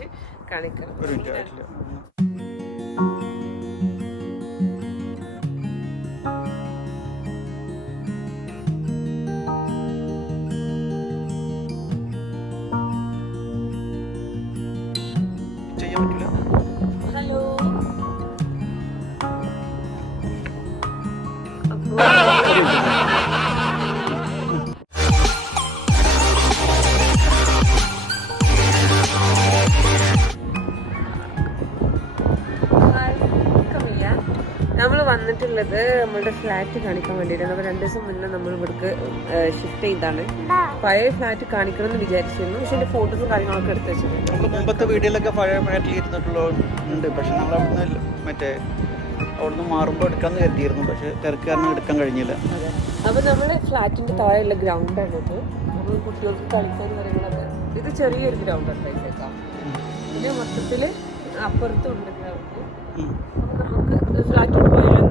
Flat കാണിക്കാം. Hello, നമ്മൾ വന്നിട്ടുള്ളത് നമ്മളുടെ ഫ്ലാറ്റ് കാണിക്കാൻ വേണ്ടിയിട്ടാണ്. അപ്പോൾ 2 ദിവസം മുന്നേ നമ്മൾ ഇവിടേക്ക് ഷിഫ്റ്റ് ചെയ്താണ്. പഴയ ഫ്ലാറ്റ് കാണിക്കണം എന്ന് വിചാരിച്ചിരുന്നു, പക്ഷെ എൻ്റെ ഫോട്ടോസും കാര്യങ്ങളൊക്കെ എടുത്ത് വെച്ചിട്ടുണ്ട്. നമ്മൾ മുമ്പത്തെ വീഡിയോയിലൊക്കെ പഴയ ഫ്ലാറ്റിൽ ഇരുന്നിട്ടുള്ളതുണ്ട്, പക്ഷെ നമ്മൾ അവിടുന്ന് മാറുമ്പോൾ എടുക്കാമെന്ന് കരുതിയിരുന്നു, പക്ഷെ തിരക്ക് കാരണം എടുക്കാൻ കഴിഞ്ഞില്ല. അപ്പോൾ നമ്മുടെ ഫ്ലാറ്റിൻ്റെ താഴെയുള്ള ഗ്രൗണ്ടാണ് ഇത്. നമ്മൾ കുട്ടികൾക്ക് കളിക്കാൻ പറയുന്നത് ഇത് ചെറിയൊരു ഗ്രൗണ്ടാണ് പൈസക്കാം. പിന്നെ മൊത്തത്തിൽ അപ്പുറത്തും ഉണ്ട് ഗ്രൗണ്ട്. നമുക്ക് ഫ്ലാറ്റിൽ പോയാലോ?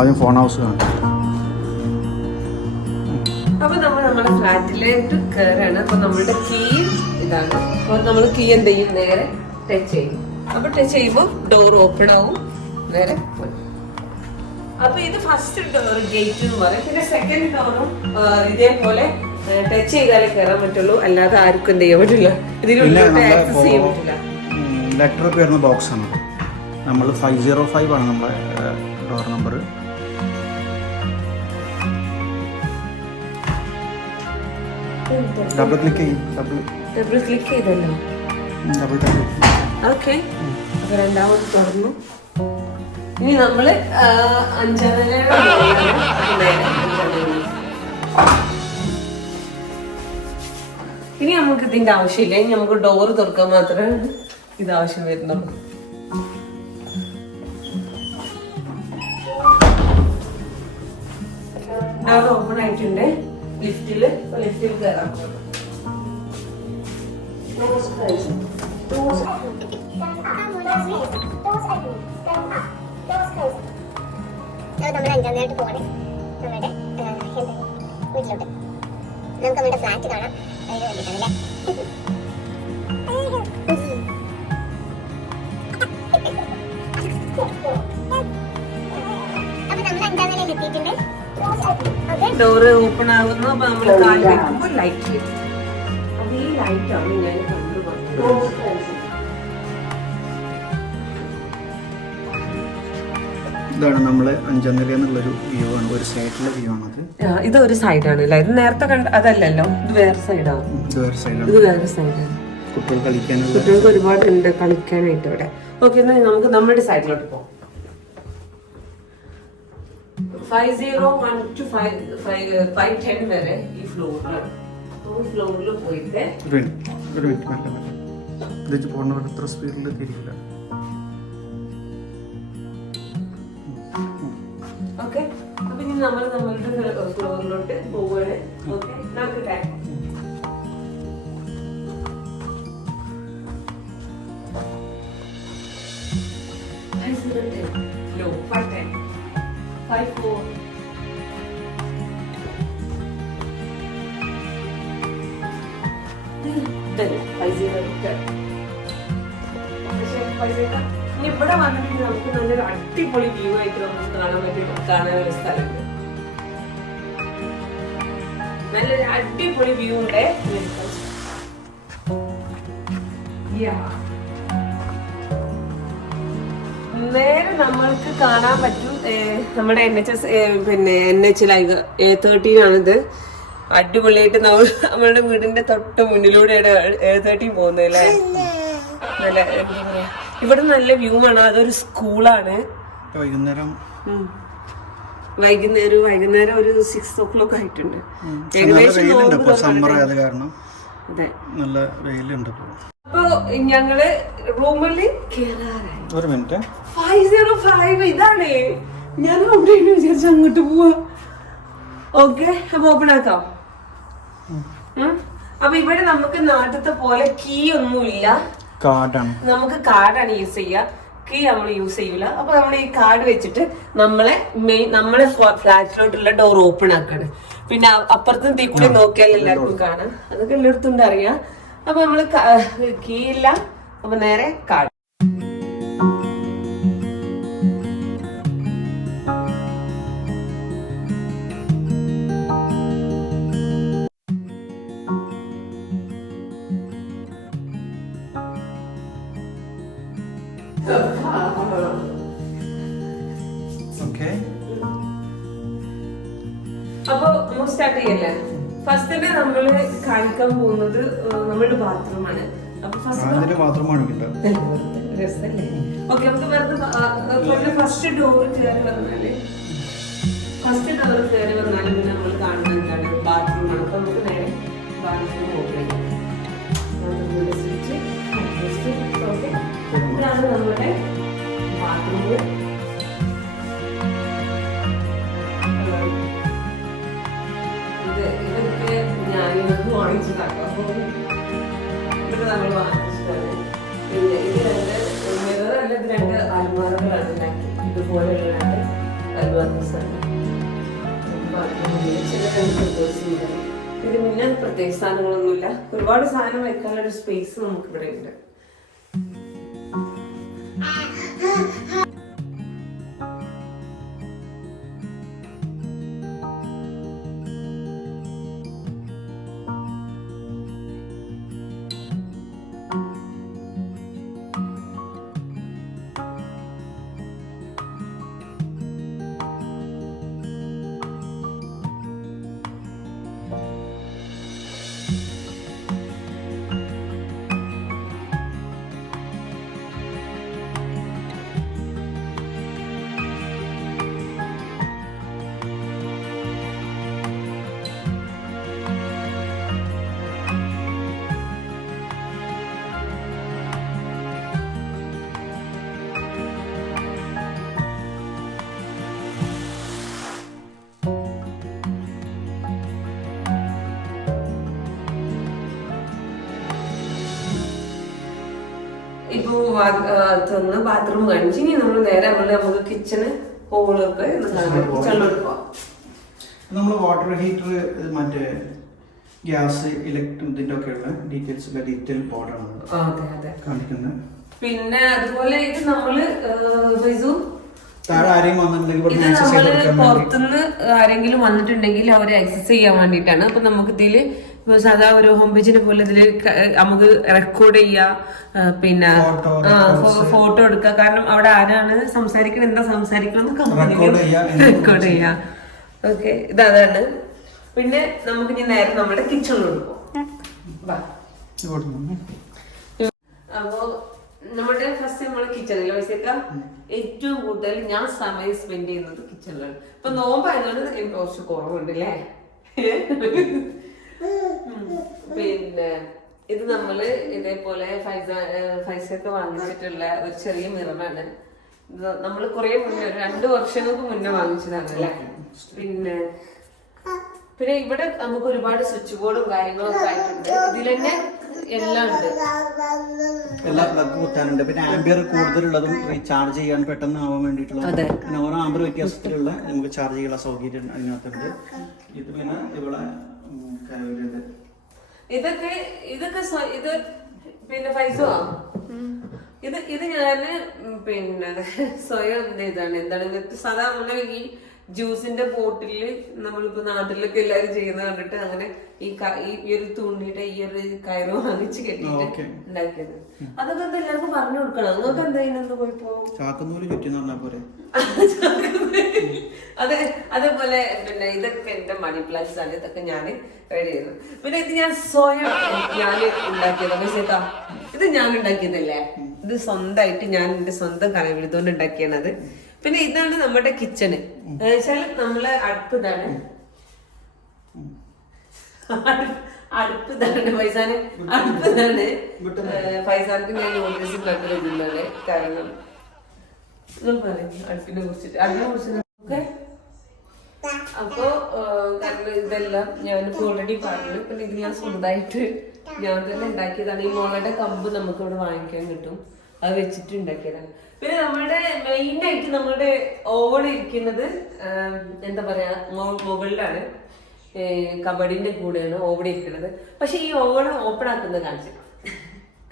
ആദ്യം ഫോൺ ഹൗസ് കാണാം. അപ്പൊ നമ്മൾ നമ്മുടെ ഫ്ലാറ്റിലേക്ക് കയറാണ്. അപ്പൊ നമ്മളുടെ കീ ഇതാണ്. അപ്പൊ നമ്മൾ കീ എന്ത് ചെയ്യും? നേരെ ടച്ച് ചെയ്യും. അപ്പൊ ടച്ച് ചെയ്യുമ്പോൾ ഡോർ ഓപ്പൺ ആവും. നേരെ അപ്പൊ ഇത് ഫസ്റ്റ് ഡോർ ഗേറ്റ് എന്ന് പറയും. പിന്നെ സെക്കൻഡ് ഡോറും ഇതേപോലെ ടച്ച് ചെയ്താലേ കയറാൻ പറ്റുള്ളൂ, അല്ലാതെ ആർക്കും എന്ത് ചെയ്യാൻ പറ്റില്ല. ഇതിനുള്ളിലോട്ട് ആക്സസ് ചെയ്യാൻ പറ്റില്ല. ലെറ്റർ ഒക്കെ വരുന്ന ബോക്സ് ആണ്. നമ്മൾ 505 ആണ് നമ്മുടെ ഡോർ നമ്പർ. ഡബിൾ ക്ലിക്ക് ചെയ്തല്ലോ. ഓക്കെ, അപ്പൊ രണ്ടാമത് തുറന്നു. ഇനി നമ്മള് 5ാം നിലയുടെ ഇനി നമുക്ക് ഇതിന്റെ ആവശ്യമില്ല. ഇനി നമുക്ക് ഡോറ് തുറക്കാൻ മാത്രമേ ഇത് ആവശ്യം വരുന്നുള്ളൂ. ഡോർ ഓപ്പൺ ആയിട്ടുണ്ട്. ലിഫ്റ്റിൽ കയറാം. നമ്മൾ 5ാം നിലയിലോട്ട് പോകണേ. നമ്മുടെ വീട്ടിലോട്ട് നമുക്ക് നമ്മുടെ ഫ്ലാറ്റ് കാണാം. അതിന് വേണ്ടിയിട്ടാണല്ലേ. അപ്പൊ നമ്മൾ 5ാം നിലയിൽ എത്തിയിട്ടുണ്ട്. ഡോറ് ഓപ്പൺ ആകുന്നു. അപ്പൊ നമ്മൾ കാല് വെക്കുമ്പോൾ ലൈറ്റ് വരും. അപ്പൊ ഈ ലൈറ്റാണ് ഞാൻ കണ്ടുപോകുന്നത്. ഇതാണ് നമ്മള് 5ാം നില എന്നുള്ളൊരു വ്യൂ ആണ്. ഒരു സൈഡിലെ വ്യൂ ആണത്. ഇത് ഒരു സൈഡാണ് അല്ലേ? ഇത് നേരത്തെ കണ്ട അതല്ലല്ലോ, ഇത് വേറെ സൈഡാണ്. ഇത് വേറെ സൈഡാണ്. കുട്ടികൾക്ക് ഒരുപാട് ഉണ്ട് കളിക്കാനായിട്ട് ഇവിടെ. ഓക്കെ, എന്നാൽ നമുക്ക് നമ്മുടെ സൈഡിലോട്ട് പോകാം. 501 to 510 വരെ ഈ ഫ്ലോറിൽ പോയിട്ട് പോണ എത്ര സ്പീഡിൽ തിരിയില്ല. നമ്മൾ നമ്മളുടെ ഫ്ലോറിലോട്ട് പോവുകയാണ്. ഓക്കെ, നമുക്ക് ടൈം no 5 10 5 4 ഇവിടെ വന്നിട്ട് നമുക്ക് നല്ലൊരു അടിപൊളി വ്യൂ ആയിട്ട് നമുക്ക് കാണാനൊരു സ്ഥലമുണ്ട്. നല്ലൊരു അടിപൊളി വ്യൂ ഉണ്ട്. നേരെ നമ്മൾക്ക് കാണാൻ പറ്റും നമ്മുടെ NHS പിന്നെ NH A13 ആണിത്. അടിപൊളിയായിട്ട് നമ്മളുടെ വീടിന്റെ തൊട്ട് മുന്നിലൂടെയാണ് A13 പോകുന്നതല്ലേ. നല്ല ഇവിടെ നല്ല വ്യൂ ആണ്. അതൊരു സ്കൂളാണ്. വൈകുന്നേരം ഒരു 6 o'clock ആയിട്ടുണ്ട്. അതെ, നല്ല വെയിലുണ്ട്. അപ്പൊ ഞങ്ങള് റൂമിൽ കേറാറായി. ഒരു മിനിറ്റ്, 505 ഇതാണ്. ഞാൻ വിചാരിച്ചു അങ്ങോട്ട് പോവാ. ഓക്കെ, അപ്പൊ ഓപ്പൺ ആക്കാം. അപ്പൊ ഇവിടെ നമുക്ക് നാട്ടിലത്തെ പോലെ കീ ഒന്നുമില്ല, കാർഡാണ്. നമുക്ക് കാർഡാണ് യൂസ് ചെയ്യുക. കീ നമ്മൾ യൂസ് ചെയ്യൂല. അപ്പൊ നമ്മൾ ഈ കാർഡ് വെച്ചിട്ട് നമ്മളെ ഫ്ലാറ്റിലോട്ടുള്ള ഡോർ ഓപ്പൺ ആക്കാണ്. പിന്നെ അപ്പുറത്തും തീ കൂടി നോക്കിയാൽ എല്ലാവർക്കും കാണാം. അതൊക്കെ എല്ലായിടത്തും ഉണ്ട്, അറിയാം. അപ്പൊ നമ്മള് കീ ഇല്ല, അപ്പൊ നേരെ കാർഡ്. അപ്പൊ സ്റ്റാർട്ട് ചെയ്യല്ലേ. ഫസ്റ്റ് തന്നെ നമ്മള് കാണിക്കാൻ പോകുന്നത് നമ്മളുടെ ബാത്റൂമാണ്. അപ്പൊ രസല്ലേ. ഓക്കെ, നമുക്ക് വെറുതെ ഫസ്റ്റ് ഡോർ കയറി വന്നാല് പിന്നെ നമ്മൾ കാണുന്നത് എന്താണ്? ബാത്റൂമാണ്. അപ്പൊ നമുക്ക് നേരെ ബാത്റൂം ഓപ്പൺ ചെയ്യാം. സ്വിച്ച് ഓക്കെ, ഇതാണ് നമ്മുടെ ബാത്റൂം. ഇതൊക്കെ ഞാനിത് വാങ്ങിച്ചതാക്കാം. ഇതൊക്കെ നമ്മൾ വാങ്ങിച്ചിട്ടാണ്. പിന്നെ ഇത് രണ്ട് അൽമാറകളാണ്. ഇതുപോലെയുള്ള രണ്ട് അൽമാറസാണ്. ഇത് പിന്നെ പ്രത്യേക സാധനങ്ങളൊന്നുമില്ല. ഒരുപാട് സാധനം വെക്കാനുള്ള ഒരു സ്പേസ് നമുക്ക് ഇവിടെ ഉണ്ട്. ഇപ്പൊ ബാത്റൂം കാണിച്ചു. ഇനി നമ്മൾ നേരെ നമുക്ക് കിച്ചണ് ഹോളൊക്കെ കിച്ചണിലോട്ട് പോവാം. നമ്മൾ വാട്ടർ ഹീറ്റർ, മറ്റേ ഗ്യാസ്, ഇലക്ട്രിക്കിന്റെ ഒക്കെ ഉള്ള ഡീറ്റെയിൽ ബോർഡാണ് കാണിക്കുന്നത്. പിന്നെ അതുപോലെ ഇത് നമ്മള് പുറത്തുനിന്ന് ആരെങ്കിലും വന്നിട്ടുണ്ടെങ്കിൽ അവരെ ആക്സസ് ചെയ്യാൻ വേണ്ടിയിട്ടാണ്. അപ്പൊ നമുക്ക് ഇതില് സാധാ ഒരു ഹോം പേജിനെ പോലെ ഇതില് നമുക്ക് റെക്കോർഡ് ചെയ്യാം, പിന്നെ ഫോട്ടോ എടുക്കുക. കാരണം അവിടെ ആരാണ് സംസാരിക്കണം, എന്താ സംസാരിക്കണം റെക്കോർഡ് ചെയ്യാം. ഓക്കെ, ഇതാണ്. പിന്നെ നമുക്ക് ഇനി നേരെ നമ്മുടെ കിച്ചണിലോട്ട് പോകാം. അപ്പോ നമ്മുടെ ഫസ്റ്റ് നമ്മള് കിച്ചണിൽ വയസ്സേക്കാം. ഏറ്റവും കൂടുതൽ ഞാൻ സമയം സ്പെൻഡ് ചെയ്യുന്നത് കിച്ചണിലാണ്. ഇപ്പൊ നോമ്പായതുകൊണ്ട് എനിക്ക് കുറച്ച് കുറവുണ്ട് അല്ലേ. പിന്നെ ഇത് നമ്മള് ഇതേപോലെ ഫൈസൊക്കെ വാങ്ങിച്ചിട്ടുള്ള ഒരു ചെറിയ മിററാണ്. നമ്മൾ കുറെ മുന്നേ 2 വർഷങ്ങൾക്ക് മുന്നേ വാങ്ങിച്ചതാണ് അല്ലേ. പിന്നെ പിന്നെ ഇവിടെ നമുക്ക് ഒരുപാട് സ്വിച്ച് ബോർഡും കാര്യങ്ങളും ഒക്കെ ആയിട്ടുണ്ട്. ഇതിൽ തന്നെ എല്ലാം ഉണ്ട്, എല്ലാ പ്ലഗ് കുത്താനുണ്ട്. പിന്നെ ആംബിയർ കൂടുതലുള്ളതും റീചാർജ് ചെയ്യാൻ പെട്ടെന്ന് ആവാൻ വേണ്ടിയിട്ടുള്ള പിന്നെ ഓരോ ആംബിയർ വ്യത്യാസത്തിലുള്ള നമുക്ക് ചാർജ് ചെയ്യാനുള്ള സൗകര്യം അതിനകത്തുണ്ട്. ഇത് പിന്നെ ഇവിടെ ഇതൊക്കെ ഇത് പിന്നെ പൈസ ഇത് ഞാന് പിന്നെ സ്വയം എന്താണ് സാധാ നമ്മള് ഈ ജ്യൂസിന്റെ ബോട്ടില് നമ്മളിപ്പോ നാട്ടിലൊക്കെ എല്ലാരും ചെയ്യുന്ന കണ്ടിട്ട് അങ്ങനെ ഈ ഒരു തുണിയുടെ ഈ ഒരു കയറ് വാങ്ങിച്ച് കെട്ടിട്ട് ഉണ്ടാക്കിയത്. അതൊക്കെ എന്താ എല്ലാവർക്കും പറഞ്ഞു കൊടുക്കണം. നിങ്ങൾക്ക് എന്താ പോയിപ്പോ ചാക്കുന്നൂര് ചുറ്റി പറഞ്ഞാൽ പോരെ. അതേപോലെ പിന്നെ ഇതൊക്കെ എന്റെ മണി പ്ലാന്റ്സ് ആണ്. ഇതൊക്കെ ഞാൻ റെഡി ചെയ്തു. പിന്നെ ഇത് ഞാൻ സ്വയം ഉണ്ടാക്കിയത്. പക്ഷേട്ടാ ഇത് ഞാൻ ഉണ്ടാക്കിയതല്ലേ, ഇത് സ്വന്തമായിട്ട് ഞാൻ എന്റെ സ്വന്തം കലവിടുത്തോണ്ട് ഉണ്ടാക്കിയാണത്. പിന്നെ ഇതാണ് നമ്മുടെ കിച്ചണ്. വെച്ചാൽ നമ്മളെ അടുപ്പ് ഇതാണ്, ഫൈസാന് അടുപ്പ് ഇതാണ്. ഫൈസാർക്ക് ഞാൻ നോട്ടീസ് കണ്ടുവരുന്നതാണ്. കാരണം അടുപ്പിനെ കുറിച്ചിട്ട് അപ്പൊ കാരണം ഇതെല്ലാം ഞാനിപ്പോ ഓൾറെഡി പറഞ്ഞു. പിന്നെ ഇത് ഞാൻ സ്വന്തമായിട്ട് ഞാൻ തന്നെ ഉണ്ടാക്കിയതാണ്. ഈ മുളയുടെ കമ്പ് നമുക്ക് ഇവിടെ വാങ്ങിക്കാൻ കിട്ടും, അത് വെച്ചിട്ട് ഉണ്ടാക്കിയതാണ്. പിന്നെ നമ്മുടെ മെയിൻ ആയിട്ട് നമ്മുടെ ഓവൺ ഇരിക്കുന്നത് എന്താ പറയാ മുകളിലാണ്, കബഡിന്റെ കൂടെയാണ് ഓവൺ ഇരിക്കുന്നത്. പക്ഷെ ഈ ഓവൺ ഓപ്പൺ ആക്കുന്നത്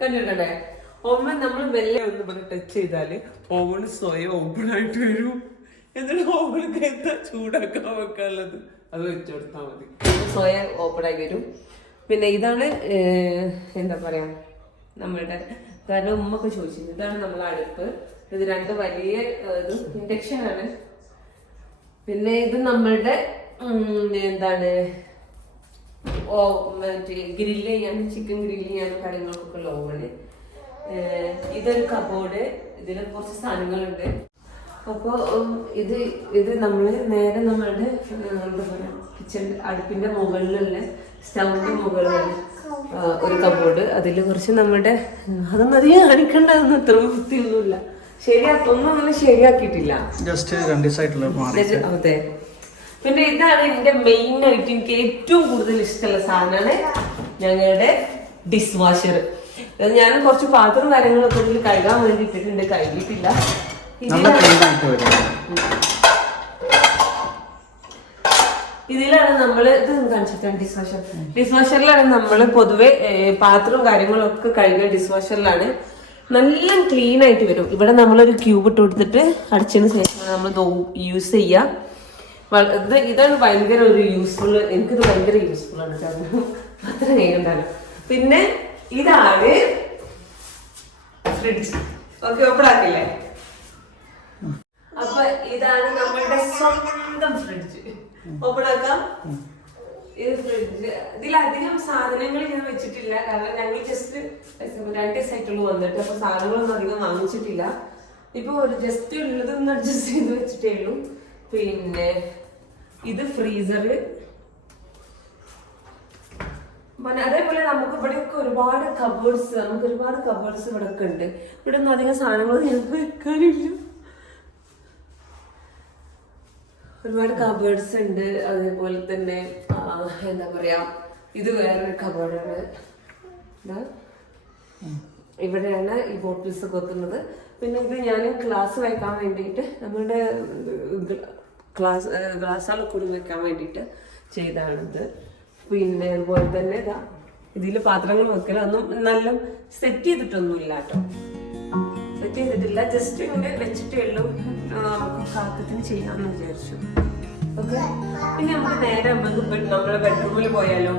കണ്ടിട്ടുണ്ടേ. ഓവൺ നമ്മൾ മെല്ലെ ഒന്ന് ഇവിടെ ടച്ച് ചെയ്താല് ഓവൺ സ്വയം ഓപ്പൺ ആയിട്ട് വരും. എന്നിട്ട് ഓവണൊക്കെ എന്താ ചൂടാക്കാൻ വെക്കാനുള്ളത് അത് വെച്ചു കൊടുത്താൽ മതി, സ്വയം ഓപ്പൺ ആയി വരും. പിന്നെ ഇതാണ് എന്താ പറയാ നമ്മളുടെ, കാരണം ഉമ്മൊക്കെ ചോദിച്ചിരുന്നു, ഇതാണ് നമ്മളെ അടുപ്പ്. ഇത് 2 വലിയ ഇൻഡക്ഷൻ ആണ്. പിന്നെ ഇത് നമ്മളുടെ എന്താണ് ഗ്രില്ല് ചെയ്യാനും ചിക്കൻ ഗ്രില്ല് ചെയ്യാനും കാര്യങ്ങൾക്കൊക്കെ ഉള്ള ഓവണ്. ഇതൊരു കബോർഡ്, ഇതിൽ കുറച്ച് സാധനങ്ങളുണ്ട്. അപ്പോൾ ഇത് നമ്മള് നേരെ നമ്മളുടെ എന്താ പറയാ കിച്ചൺ അടുപ്പിന്റെ മുകളിലുള്ള സ്റ്റൗവിന്റെ മുകളിലുള്ള ഒരു കബോർഡ്. അതിൽ കുറച്ച് നമ്മുടെ അതൊന്നും അധികം കാണിക്കണ്ടെന്ന് അത്ര വൃത്തിയൊന്നുമില്ല, ഒന്നും അങ്ങനെ ശരിയാക്കിയിട്ടില്ല. അതെ. പിന്നെ ഇതാണ് എന്റെ മെയിൻ ആയിട്ട് എനിക്ക് ഏറ്റവും കൂടുതൽ ഇഷ്ടമുള്ള സാധനമാണ് ഞങ്ങളുടെ ഡിഷ് വാഷർ. ഞാൻ കുറച്ച് പാത്രവും കാര്യങ്ങളൊക്കെ ഇതിൽ കഴുകാൻ വേണ്ടി ഇട്ടിട്ടുണ്ട്, കഴുകിയിട്ടില്ല. ഇതിലാണ് നമ്മള് ഇത് കാണിച്ചിട്ടാണ് ഡിഷ് വാഷർ. ഡിഷ് വാഷറിലാണ് നമ്മള് പൊതുവെ പാത്രവും കാര്യങ്ങളും ഒക്കെ കഴുകുക. ഡിഷ് വാഷറിലാണ് നല്ല ക്ലീൻ ആയിട്ട് വരും. ഇവിടെ നമ്മളൊരു ക്യൂബ് ഇട്ട് കൊടുത്തിട്ട് അടച്ചതിന് ശേഷം നമ്മൾ യൂസ് ചെയ്യാം. ഇതാണ് ഭയങ്കര ഒരു യൂസ്ഫുൾ, എനിക്കിത് ഭയങ്കര യൂസ്ഫുൾ ആണ്. അത്ര കേൾക്കണ്ടല്ലോ. പിന്നെ ഇതാണ് ഫ്രിഡ്ജ്. Okay, open ആക്കില്ലേ? അപ്പൊ ഇതാണ് നമ്മളുടെ സ്വന്തം ഫ്രിഡ്ജ്. ഓപ്പൺ ആക്കാം. ഇത് ഫ്രിഡ്ജ്, ഇതിലധികം സാധനങ്ങൾ ഞാൻ വെച്ചിട്ടില്ല. കാരണം ഞങ്ങൾ ജസ്റ്റ് 2 ദിവസമായിട്ടുള്ളൂ വന്നിട്ട്. അപ്പൊ സാധനങ്ങളൊന്നും അധികം വാങ്ങിച്ചിട്ടില്ല. ഇപ്പൊ ജസ്റ്റ് ഉള്ളതൊന്നും അഡ്ജസ്റ്റ് ചെയ്ത് വെച്ചിട്ടേ ഉള്ളൂ. പിന്നെ ഇത് ഫ്രീസറ്. അതേപോലെ നമുക്ക് ഇവിടെയൊക്കെ ഒരുപാട് കബോർഡ്സ്, ഇവിടെ ഒക്കെ ഉണ്ട്. ഇവിടെ ഒന്നും അധികം സാധനങ്ങൾ ഞങ്ങൾക്ക് വെക്കാനില്ല. ഒരുപാട് കബേർഡ്സ് ഉണ്ട്. അതേപോലെ തന്നെ എന്താ പറയാ, ഇത് വേറൊരു കബേർഡാണ്. ഇവിടെയാണ് ഈ ബോട്ടിൽസ് വെക്കുന്നത്. പിന്നെ ഇത് ഞാൻ ഗ്ലാസ് വെക്കാൻ വേണ്ടിയിട്ട് നമ്മളുടെ ഗ്ലാസ്സാണ് കൂടി വെക്കാൻ വേണ്ടിയിട്ട് ചെയ്താണിത്. പിന്നെ അതുപോലെ തന്നെ ഇതിൽ പാത്രങ്ങൾ വെക്കലൊന്നും നല്ല സെറ്റ് ചെയ്തിട്ടൊന്നുമില്ല കേട്ടോ, സെറ്റ് ചെയ്തിട്ടില്ല. ജസ്റ്റ് ഇങ്ങനെ വെച്ചിട്ടേ ഉള്ളൂ. നമുക്ക് കാക്കത്തിന് ചെയ്യാമെന്ന് വിചാരിച്ചു. ഓക്കെ, പിന്നെ നമുക്ക് നേരെ നമ്മളെ ബെഡ്റൂമിൽ പോയാലോ?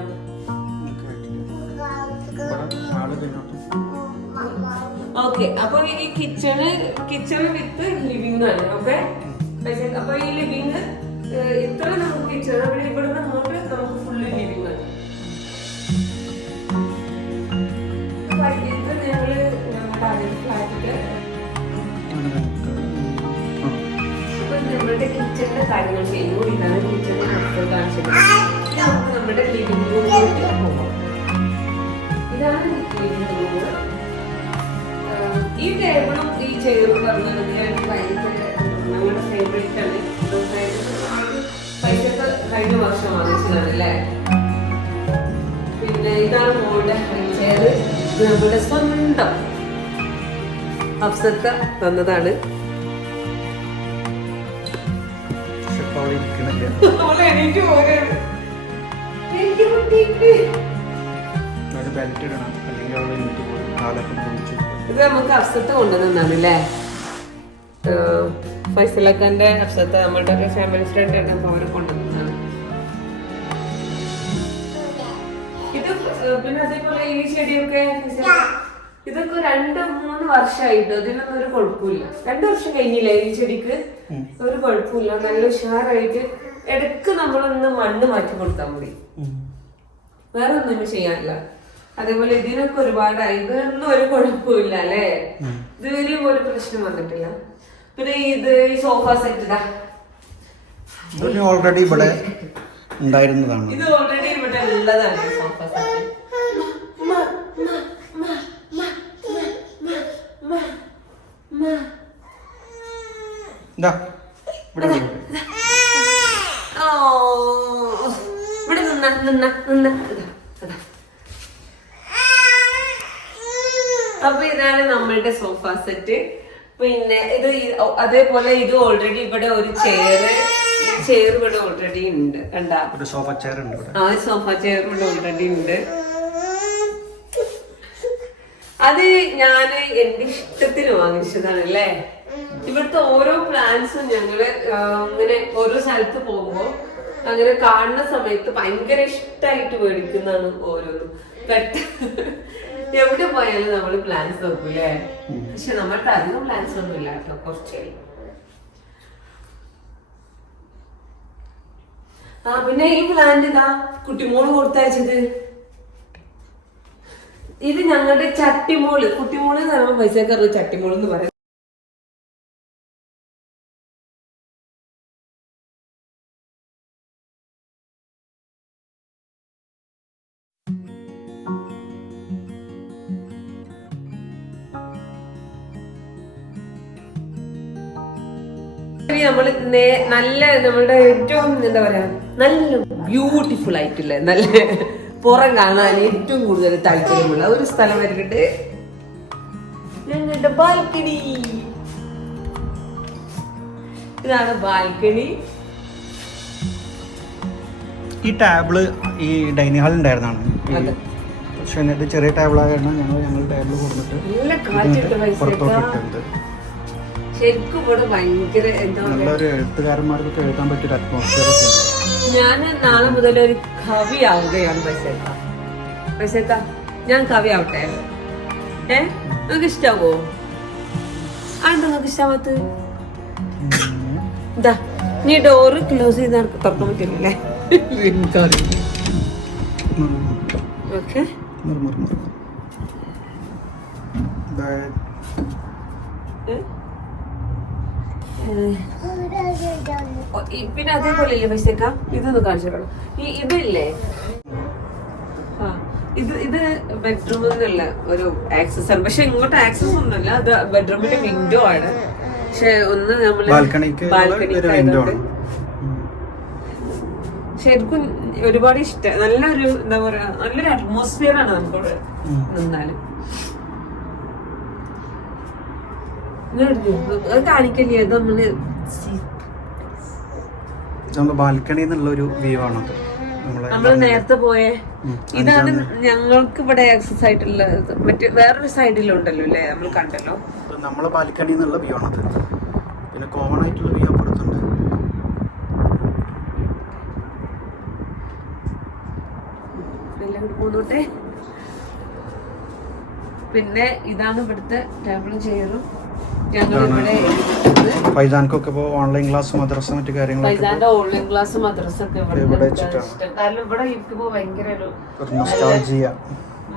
ഓക്കെ, അപ്പൊ ഈ കിച്ചണ് വിത്ത് ലിവിംഗ് ആണ്. ഓക്കെ, അപ്പൊ ഈ ലിവിംഗ് ഇത്ര നമുക്ക് കിച്ചൺ, ഇവിടുന്ന് അങ്ങോട്ട് നമുക്ക് ഫുള്ള് ലിവിംഗ് ആണ്. ഇത് ഞങ്ങള് ഞങ്ങളുടെ ആദ്യത്തെ ഫ്ലാറ്റില് നമ്മുടെ കിച്ചണിന്റെ കാര്യങ്ങൾ ചെയ്യുമ്പോൾ ഇതാണ് കിച്ചണിന്റെ മൊത്തം കാണിച്ചത്. നമുക്ക് നമ്മുടെ ലിവിംഗ് റൂമിലേക്ക് പോകാം. ഇതാണ് ലിവിംഗ് റൂം. ഈ ടേബിളും ഈ ചെയർ പറഞ്ഞത് ഭയങ്കര ഞങ്ങളുടെ ഫേവറേറ്റ് ആണ്. പൈസ കഴിഞ്ഞ വർഷം വാങ്ങിച്ചതാണ് അല്ലേ. പിന്നെ ഇതാണ് മോളുടെ ചെയർ. ഇത് നമ്മുടെ സ്വന്തം അഫ്സത്ത തന്നതാണ്. ഇത് നമുക്ക് അഫ്സത്ത് കൊണ്ടുവന്നാണ് അല്ലേ. ഫൈസലക്കാന്റെ അഫ്സത്ത് നമ്മളുടെ ഒക്കെ ഫാമിലി ഫ്രണ്ട് ആണ്, അവരെ കൊണ്ടുവന്നാണ്. ഇത് പിന്നെ അതേപോലെ ഈ ചെടിയൊക്കെ ഇതൊക്കെ 2-3 വർഷമായിട്ട് അതിനൊന്നും ഒരു കുഴപ്പമില്ല. 2 വർഷം കഴിഞ്ഞില്ലേ ഈ ചെടിക്ക്, ഒരു കുഴപ്പമില്ല, നല്ല ഉഷാറായിട്ട്. ഇടക്ക് നമ്മളൊന്ന് മണ്ണ് മാറ്റി കൊടുത്താൽ മതി, വേറെ ഒന്നും ചെയ്യാനില്ല. അതേപോലെ ഇതിനൊക്കെ ഒരുപാടായി, ഇതൊന്നും ഒരു കുഴപ്പമില്ല അല്ലേ. ഇതുവരെയും ഒരു പ്രശ്നം വന്നിട്ടില്ല. പിന്നെ ഇത് ഈ സോഫ സെറ്റ് ഓൾറെഡി ഇവിടെ ഉണ്ടായിരുന്നതാണ്. ഇത് ഓൾറെഡി ഇവിടെ ഉള്ളതാണ് സോഫ സെറ്റ്. ഇവിടെ നിന്ന അപ്പൊ ഇതാണ് നമ്മളുടെ സോഫ സെറ്റ്. പിന്നെ ഇത് അതേപോലെ ഇത് ഓൾറെഡി ഇവിടെ ഒരു ചെയർ ഇവിടെ ഓൾറെഡി ഉണ്ട്. കണ്ടാ, സോഫ ചെയർ ഉണ്ട്. ആ സോഫ ചെയർ ഇവിടെ ഓൾറെഡി ഉണ്ട്. അത് ഞാന് എന്റെ ഇഷ്ടത്തിന് വാങ്ങിച്ചതാണ് അല്ലേ. ഇവിടുത്തെ ഓരോ പ്ലാന്റ്സും ഞങ്ങള് ഇങ്ങനെ ഓരോ സ്ഥലത്ത് പോകുമ്പോ അങ്ങനെ കാണുന്ന സമയത്ത് ഭയങ്കര ഇഷ്ടമായിട്ട് മേടിക്കുന്നതാണ് ഓരോന്നും. എവിടെ പോയാലും നമ്മള് പ്ലാന്റ്സ് നോക്കൂലേ. പക്ഷെ നമ്മൾക്ക് അധികം പ്ലാന്റ്സ് ഒന്നും ഇല്ല കേട്ടോ, കുറച്ചേ. പിന്നെ ഈ പ്ലാന്റ് ഇതാ കുട്ടിമോള് കൊടുത്തയച്ചത്. ഇത് ഞങ്ങളുടെ ചട്ടിമോള്, കുട്ടിമോള് എന്ന് പറയുമ്പോൾ പൈസക്കാരുടെ ചട്ടിമോള് എന്ന് പറയാം. നമ്മള് നല്ല നമ്മളുടെ ഏറ്റവും എന്താ പറയാ നല്ല ബ്യൂട്ടിഫുൾ ആയിട്ടില്ലേ, നല്ല പുറം കാണാൻ ഏറ്റവും കൂടുതൽ താല്പര്യമുള്ള ഒരു സ്ഥലം വരുന്നുണ്ട് ഞങ്ങളുടെ ബാൽക്കണി. ഇതാണ് ബാൽക്കണി. ഈ ടേബിള് ഈ ഡൈനിങ് ഹാളിൽ ഉണ്ടായിരുന്നാണ്. പക്ഷെ ഇത് ചെറിയ ടേബിളായ ഞങ്ങൾ ടേബിൾ കൊടുത്തിട്ട് പുറത്തോട്ടിട്ടുണ്ട്. ശരിക്കും ഇവിടെ ഭയങ്കര എന്താ പറയാ, എഴുത്തുകാരന്മാർക്കൊക്കെ എഴുതാൻ പറ്റിയൊരു അറ്റ്മോസ്ഫിയർ. ഞാൻ നാളെ മുതൽ ഒരു കവിയാവുകയാണ് പൈസക്ക. ഞാൻ കവിയാവട്ടെ. നിങ്ങൾക്ക് ഇഷ്ടാവോ? ആ നിങ്ങൾക്ക് ഇഷ്ടാവത്ത് എന്താ? നീ ഡോറ് ക്ലോസ് ചെയ്ത് തുറക്കാൻ പറ്റില്ലേ? ഓക്കെ. പിന്നെ അതേപോലെ ഇല്ലേ പൈസക്ക, ഇതൊന്ന് കാണിച്ചിടണം. ഇതില്ലേ, ഇത് ബെഡ്റൂമിൽ നിന്നുള്ള ഒരു ആക്സസ് ആണ്. പക്ഷെ ഇങ്ങോട്ട് ആക്സസ് ഒന്നുമില്ല, അത് ബെഡ്റൂമിന്റെ വിൻഡോ ആണ്. പക്ഷെ ഒന്ന് നമ്മള് ബാൽക്കണിക്ക് ശരിക്കും ഒരുപാട് ഇഷ്ടം. നല്ലൊരു എന്താ പറയാ, നല്ലൊരു അറ്റ്മോസ്ഫിയർ ആണ് നമുക്കിവിടെ നിന്നാലും. അത് കാണിക്കല്ലേ, അത് നമ്മള് ബാൽക്കണി എന്നുള്ള ഒരു വ്യൂ ആണത്. നമ്മള് നേരത്തെ പോയേ ഇതാണ് ഞങ്ങൾക്ക് ഇവിടെ ആക്സസ് ആയിട്ടുള്ള. മറ്റേ വേറൊരു സൈഡിലുണ്ടല്ലോ അല്ലേ, നമ്മൾ കണ്ടല്ലോ. നമ്മളെ ബാൽക്കണി എന്നുള്ള വ്യൂ ആണത്. പിന്നെ കോമൺ ആയിട്ടുള്ള വ്യൂ അപ്പുറത്തുണ്ട്. പോന്നോട്ടെ. പിന്നെ ഇതാണ് ഇവിടുത്തെ ടേബിളും ചെയറും. ഫൈസാൻക്കൊക്കെ ഇപ്പൊ ഓൺലൈൻ ക്ലാസ് മദ്രസ മറ്റു കാര്യങ്ങളൊക്കെ ഫൈസാന്റെ ഓൺലൈൻ ക്ലാസ് മദ്രസ ഒക്കെ കാരണം ഇവിടെ ഇരിക്കുമ്പോ ഭയങ്കര ഒരു നൊസ്റ്റാൾജിയ,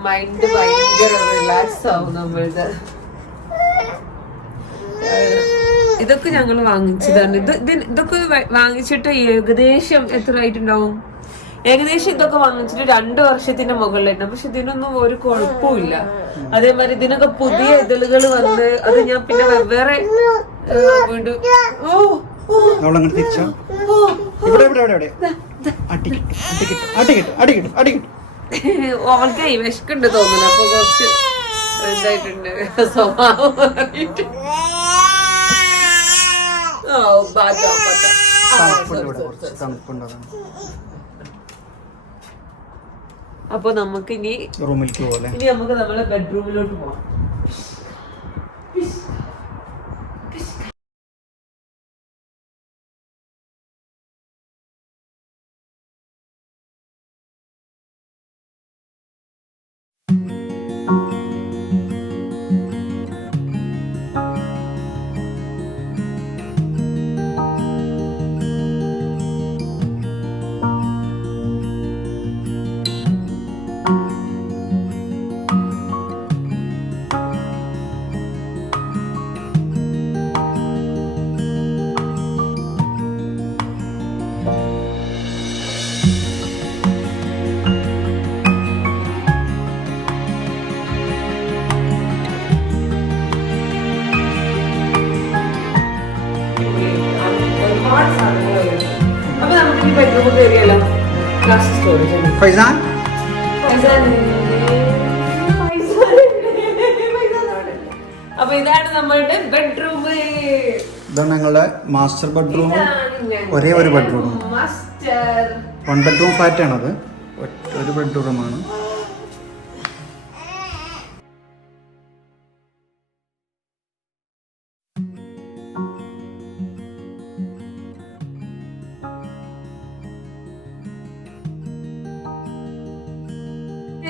മൈൻഡ് ഭയങ്കര റിലാക്സ് ആവും നമ്മളുടെ. ഇതൊക്കെ ഞങ്ങൾ വാങ്ങിച്ചതാണ്. ഇതൊക്കെ വാങ്ങിച്ചിട്ട് ഏകദേശം എത്ര ആയിട്ടുണ്ടാവും? ഏകദേശം ഇതൊക്കെ വാങ്ങിച്ചിട്ട് 2 വർഷത്തിന്റെ മുകളിലായിരുന്നു. പക്ഷെ ഇതിനൊന്നും ഒരു കുഴപ്പമില്ല. അതേമാതിരി ഇതിനൊക്കെ പുതിയ ഇതളുകൾ വന്ന് അത് ഞാൻ പിന്നെ വെവ്വേറെ വീണ്ടും നമ്മളങ്ങനെ തിരിച്ചോ ഇവിടെ ഇവിടെ ഇവിടെ ഇവിടെ അടിക്കിട്ടു അടിക്കിട്ടു അടിക്കിട്ടു അടിക്കിട്ടു അവൾക്ക് വിശക്കുണ്ട് തോന്നുന്നു. അപ്പൊ കുറച്ച് എന്തായിട്ടുണ്ട് സ്വഭാവം മാറിയിട്ട്. അപ്പൊ നമുക്ക് ഇനി റൂമിലേക്ക് പോലെ ഇനി നമുക്ക് നമ്മളെ ബെഡ്റൂമിലോട്ട് പോവാം. അപ്പൊ നമുക്ക് ഇനി ബെഡ്റൂം കയറിയാലോ. ലാസ്റ്റ് സ്റ്റോറേജ് ഫൈസാൻ അപ്പൊ ഇതാണ് നമ്മളുടെ ബെഡ്റൂം. ഇതാണ് ഞങ്ങളുടെ മാസ്റ്റർ ബെഡ്റൂം. ഒരേ ഒരു ബെഡ്റൂം, മാസ്റ്റർ 1 ബെഡ്റൂം ഫ്ലാറ്റ് ആണത്. ഒരു ബെഡ്റൂമാണ്.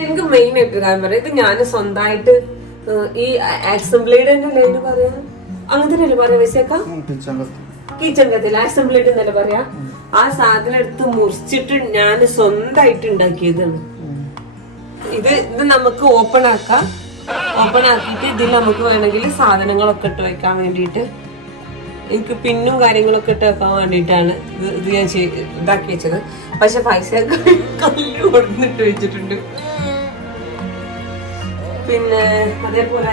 എനിക്ക് മെയിൻ ആയിട്ട് കാര്യം പറയാം, ഇത് ഞാൻ സ്വന്തമായിട്ട് ഈ അസംബ്ലിയുടെ തന്നെ ലൈന് പറയാ, അങ്ങനത്തെ തന്നെ പറയാ വിശേക്കാം. കിച്ചൺ കത്തിൽ അസംബ്ലിയുടെ എന്നല്ലേ പറയാ. ആ സാധനം എടുത്ത് മുറിച്ചിട്ട് ഞാൻ സ്വന്തമായിട്ട് ഉണ്ടാക്കിയതാണ്. ഇത് നമുക്ക് ഓപ്പൺ ആക്കാം. ഓപ്പൺ ആക്കിയിട്ട് ഇതിൽ നമുക്ക് വേണമെങ്കിൽ സാധനങ്ങളൊക്കെ ഇട്ട് വെക്കാൻ വേണ്ടിയിട്ട്, എനിക്ക് പിന്നും കാര്യങ്ങളൊക്കെ ഇട്ട് വെക്കാൻ വേണ്ടിയിട്ടാണ് ഇത് ഞാൻ ഇതാക്കി വെച്ചത്. പക്ഷെ പൈസ കല്ല് കൊടുത്തിട്ട് വെച്ചിട്ടുണ്ട്. പിന്നെ അതേപോലെ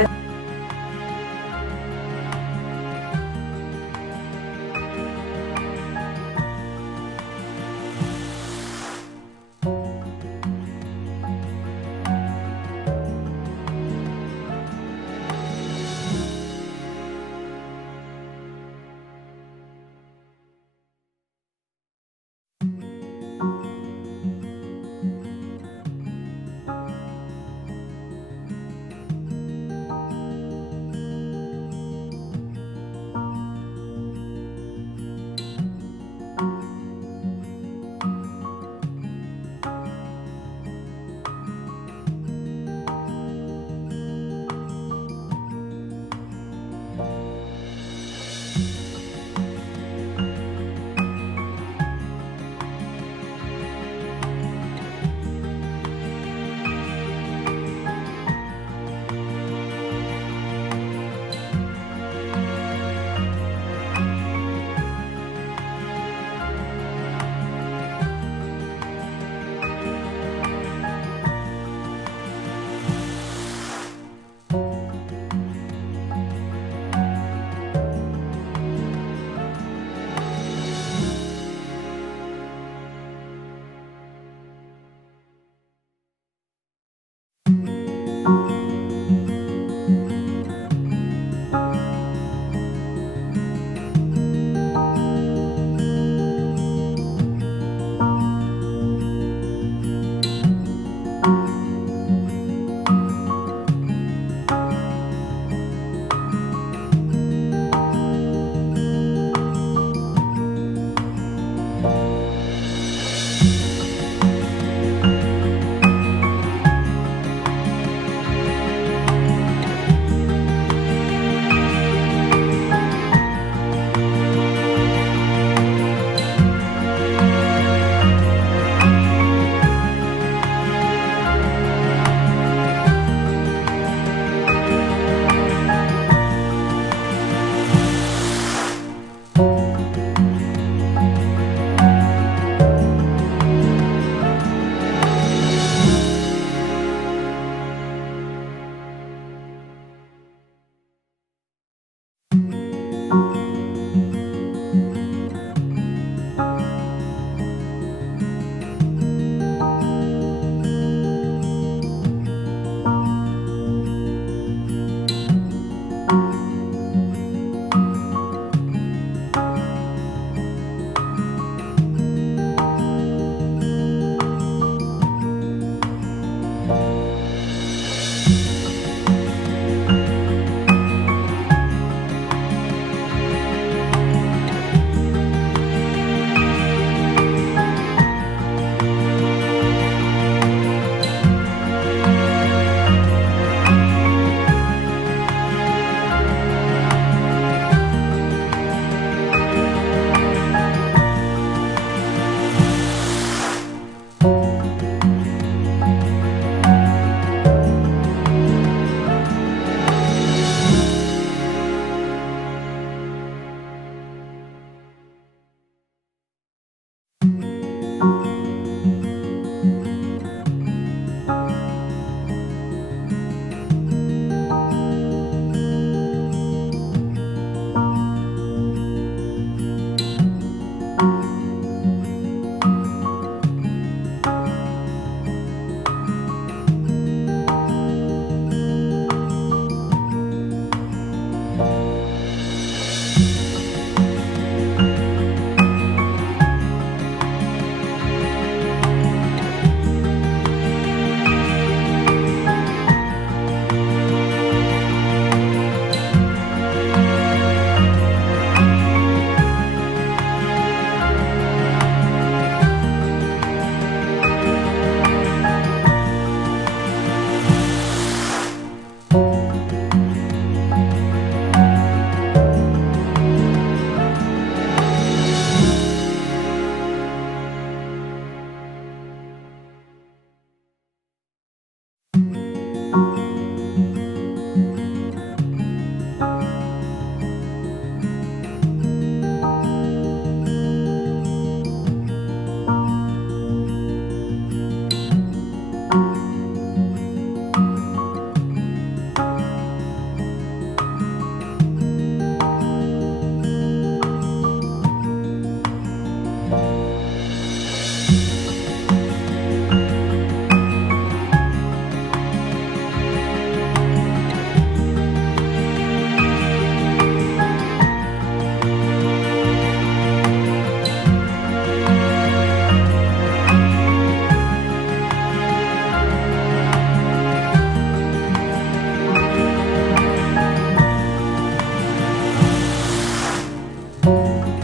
ടാറ്റ.